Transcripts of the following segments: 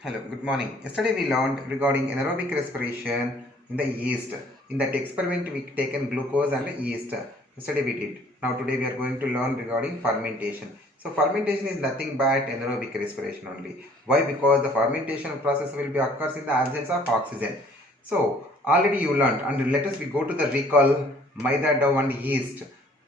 Hello, good morning. Yesterday we learned regarding anaerobic respiration in the yeast. In that experiment we taken glucose and yeast. Yesterday we did. Now today we are going to learn regarding fermentation. So fermentation is nothing but anaerobic respiration only. Why? Because the fermentation process will be occurs in the absence of oxygen. So already you learned, and let us we go to the recall maida dough and yeast.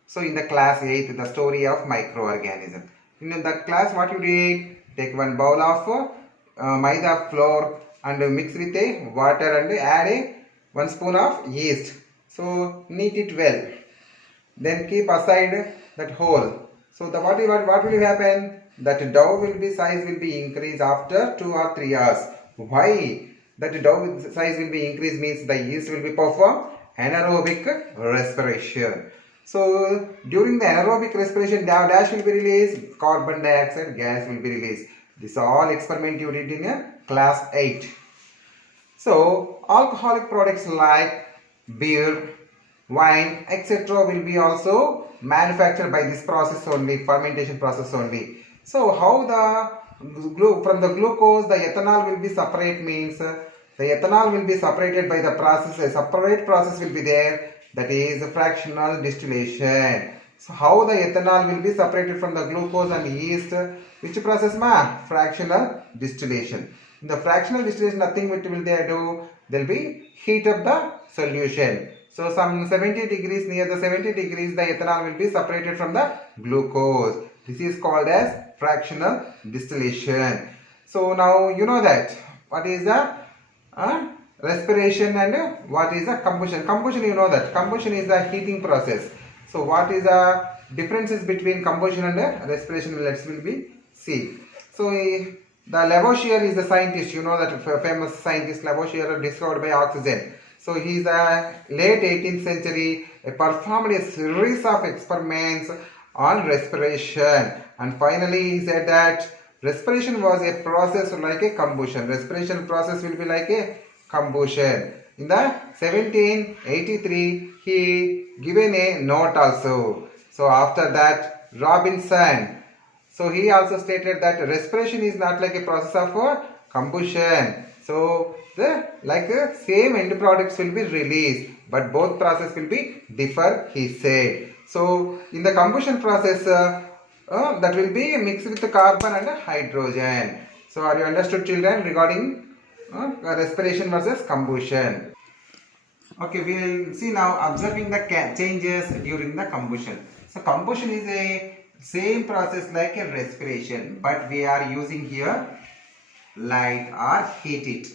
So in the class 8 the story of microorganism. In that class what you did? Take one bowl of maida flour and mix with a water and add a 1 spoon of yeast. So knead it well. Then keep aside that hole. So the what will happen? That dough will be size will be increased after 2 or 3 hours. Why? That dough size will be increased means the yeast will be perform anaerobic respiration. So during the anaerobic respiration, dash will be released, carbon dioxide gas will be released. This all experiment you did in a class 8. So alcoholic products like beer, wine, etc. will be also manufactured by this process only, fermentation process only. So how from the glucose the ethanol will be separate means the ethanol will be separated by the process, a separate process will be there, that is fractional distillation. So how the ethanol will be separated from the glucose and yeast? Which process ma? Fractional distillation. In the fractional distillation nothing will they do? They'll be heat up the solution. So some 70 degrees, near the 70 degrees the ethanol will be separated from the glucose. This is called as fractional distillation. So now you know that what is the respiration and what is the combustion. Combustion, you know that combustion is the heating process. So what is the differences between combustion and respiration? Let's will be see. So the Lavoisier is the scientist, you know that famous scientist Lavoisier discovered by oxygen. So he is a late 18th century performed a series of experiments on respiration, and finally he said that respiration was a process like a combustion. Respiration process will be like a combustion. In the 1783 he given a note also. So after that Robinson, so he also stated that respiration is not like a process of combustion. So the same end products will be released, but both process will be differ, he said. So in the combustion process that will be mixed with the carbon and hydrogen. So are you understood, children, regarding respiration versus combustion? Okay, we will see now observing the changes during the combustion. So combustion is a same process like a respiration, but we are using here light or heat it.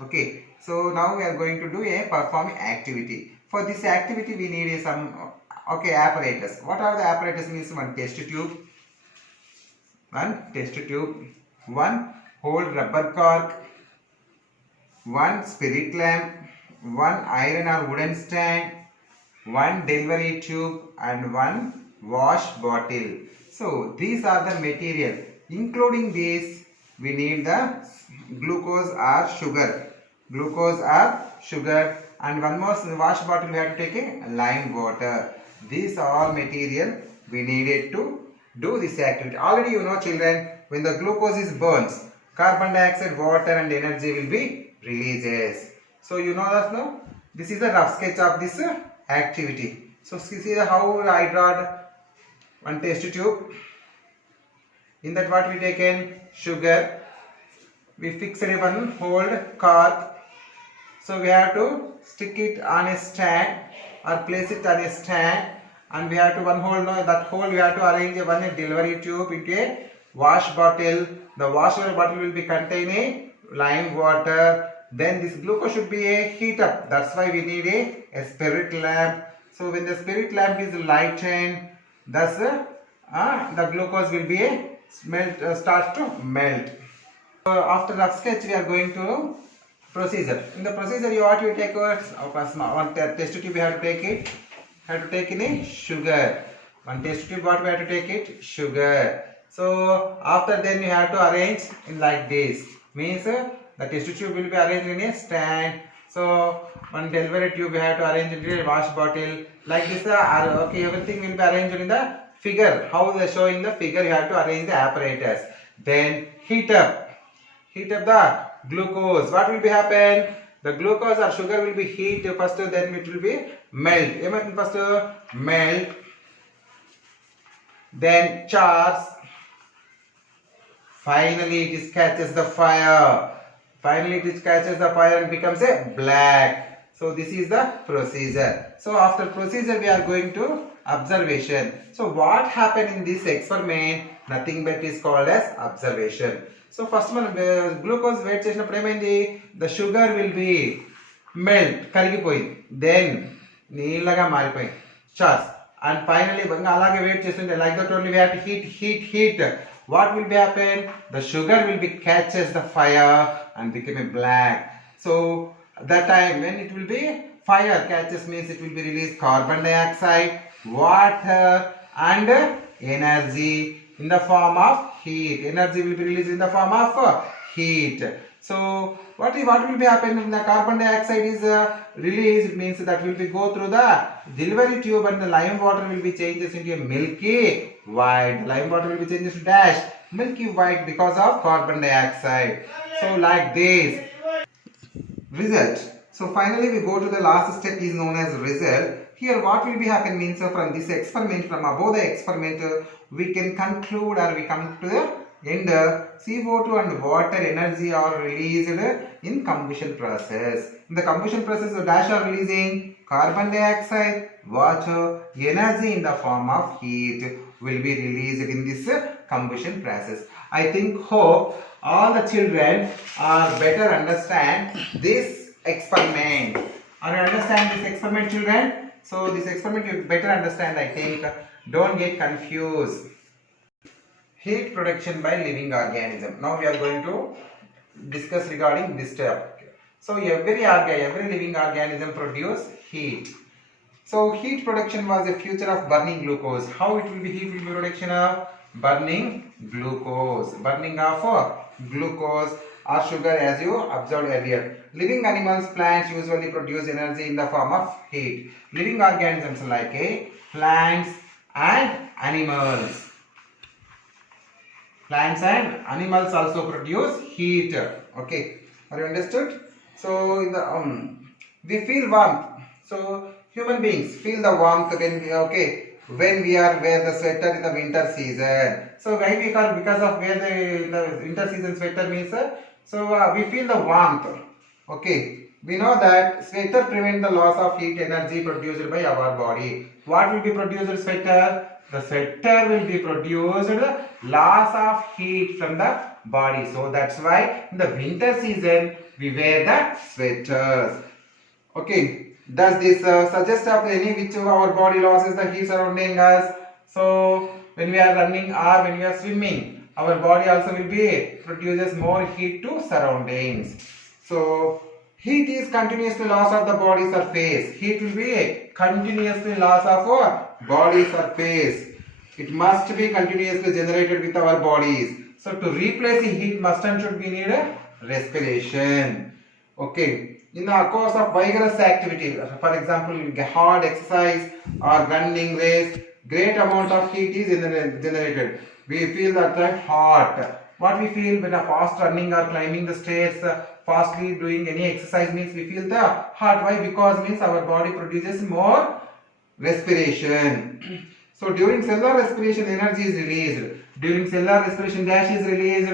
Okay, so now we are going to do a performing activity. For this activity we need some apparatus. What are the apparatus? Means one test tube, one whole rubber cork, one spirit lamp, one iron or wooden stand, one delivery tube, and one wash bottle. So these are the material. Including this we need the glucose or sugar, and one more wash bottle we have to take a lime water. These are all material we needed to do this activity. Already you know, children, when the glucose is burns, carbon dioxide, water and energy will be releases. So you know that now. This is a rough sketch of this activity. So see how I drawed one test tube. In that what we taken sugar. We fixed one hold cork. So we have to stick it on a stand or place it on a stand, and we have to one hole. No, that hole we have to arrange one delivery tube into a wash bottle. The wash bottle will be contain a lime water. Then this glucose should be a heat up. That's why we need a spirit lamp. So when the spirit lamp is lightened, thus the glucose will be a starts to melt. After rough sketch we are going to procedure. In the procedure what you take one test tube, we have to take it. Have to take in a sugar. One test tube what we have to take it? Sugar. So after then you have to arrange in like this. Means the test tube will be arranged in a stand. So one delivery tube we have to arrange in a wash bottle. Like this everything will be arranged in the figure. How they show in the figure, you have to arrange the apparatus. Then heat up. Heat up the glucose. What will be happen? The glucose or sugar will be heat first, then it will be melt. First melt, then charge. Finally, it is catches the fire. Finally, it catches the fire and becomes a black. So this is the procedure. So after procedure, we are going to observation. So what happened in this experiment? Nothing but is called as observation. So first one, glucose weight చేసినప్పుడు ఏమైంది? The sugar will be melt, కరిగిపోయింది. Then నీళ్ళగా మారిపోయింది. Charge. And finally, అలాగే wait చేస్తుంటే like that only we have to heat. What will be happen? The sugar will be catches the fire and become a black. So that time when it will be fire catches means it will be released carbon dioxide, water and energy in the form of heat. Energy will be released in the form of heat. So what will be happening when the carbon dioxide is released means that will be go through the delivery tube and the lime water will be changes into a milky white. Lime water will be changes to dash milky white because of carbon dioxide. So like this result. So finally we go to the last step is known as result. Here what will be happen means from this experiment, from above the experiment we can conclude or we come to the end. CO2 and water energy are released in combustion process. In the combustion process the dash are releasing carbon dioxide, water, energy in the form of heat will be released in this combustion process. I hope all the children are better understand this experiment. Are you understand this experiment, children? So this experiment you better understand, I think. Don't get confused. Heat production by living organism. Now we are going to discuss regarding this topic. So every living organism produce heat. So heat production was a future of burning glucose. How it will be? Heat will be production of burning glucose. Burning of glucose or sugar as you observed earlier. Living animals, plants usually produce energy in the form of heat. Living organisms like plants and animals. Plants and animals also produce heat. Okay, are you understood? So in the we feel warmth. So human beings feel the warmth when we are wear the sweater in the winter season. So why because of wear the winter season sweater means we feel the warmth. Okay, we know that sweater prevent the loss of heat energy produced by our body. What will be produced sweater? The sweater will be produced loss of heat from the body. So that's why in the winter season we wear the sweaters. Okay, does this suggest of any which of our body losses the heat surrounding us? So when we are running or when we are swimming, our body also will be produces more heat to surroundings. So heat is continuously loss of the body surface. Heat will be continuously loss of our body surface. It must be continuously generated with our bodies. So to replace the heat must and should be need a respiration. Okay. In the course of vigorous activity, for example, hard exercise or running race, great amount of heat is generated. We feel that hot. What we feel when a fast running or climbing the stairs, fastly doing any exercise means we feel the hot. Why? Because means our body produces more respiration. So during cellular respiration energy is released. During cellular respiration dash is released.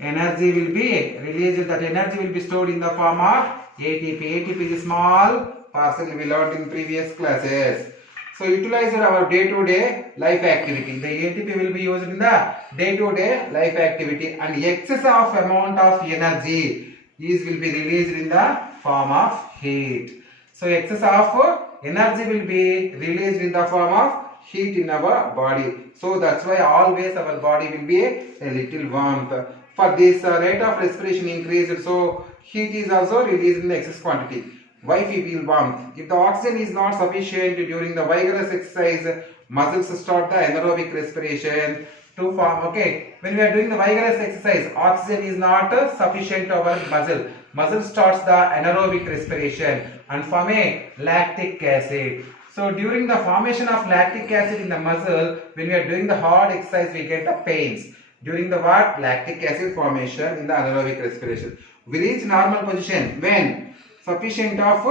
Energy will be released. That energy will be stored in the form of ATP. ATP is a small parcel we learned in previous classes. So utilize our day-to-day life activity. The ATP will be used in the day-to-day life activity and excess of amount of energy will be released in the form of heat. So excess of energy will be released in the form of heat in our body. So that's why always our body will be a little warmth. For this rate of respiration increased, so heat is also released in the excess quantity. Why we feel warmth? If the oxygen is not sufficient during the vigorous exercise, muscles start the anaerobic respiration to form. Okay, when we are doing the vigorous exercise, oxygen is not sufficient to our muscle. Muscle starts the anaerobic respiration and form a lactic acid. So during the formation of lactic acid in the muscle, when we are doing the hard exercise, we get the pains. During the what? Lactic acid formation in the anaerobic respiration. We reach normal position when sufficient of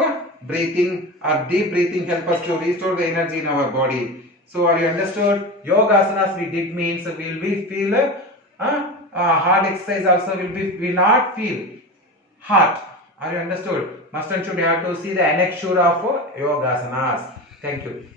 breathing or deep breathing help us to restore the energy in our body. So are you understood? Yoga asanas we did means we will feel hard exercise also will not feel hot. Are you understood? Must and should have to see the annexure of yoga asanas. Thank you.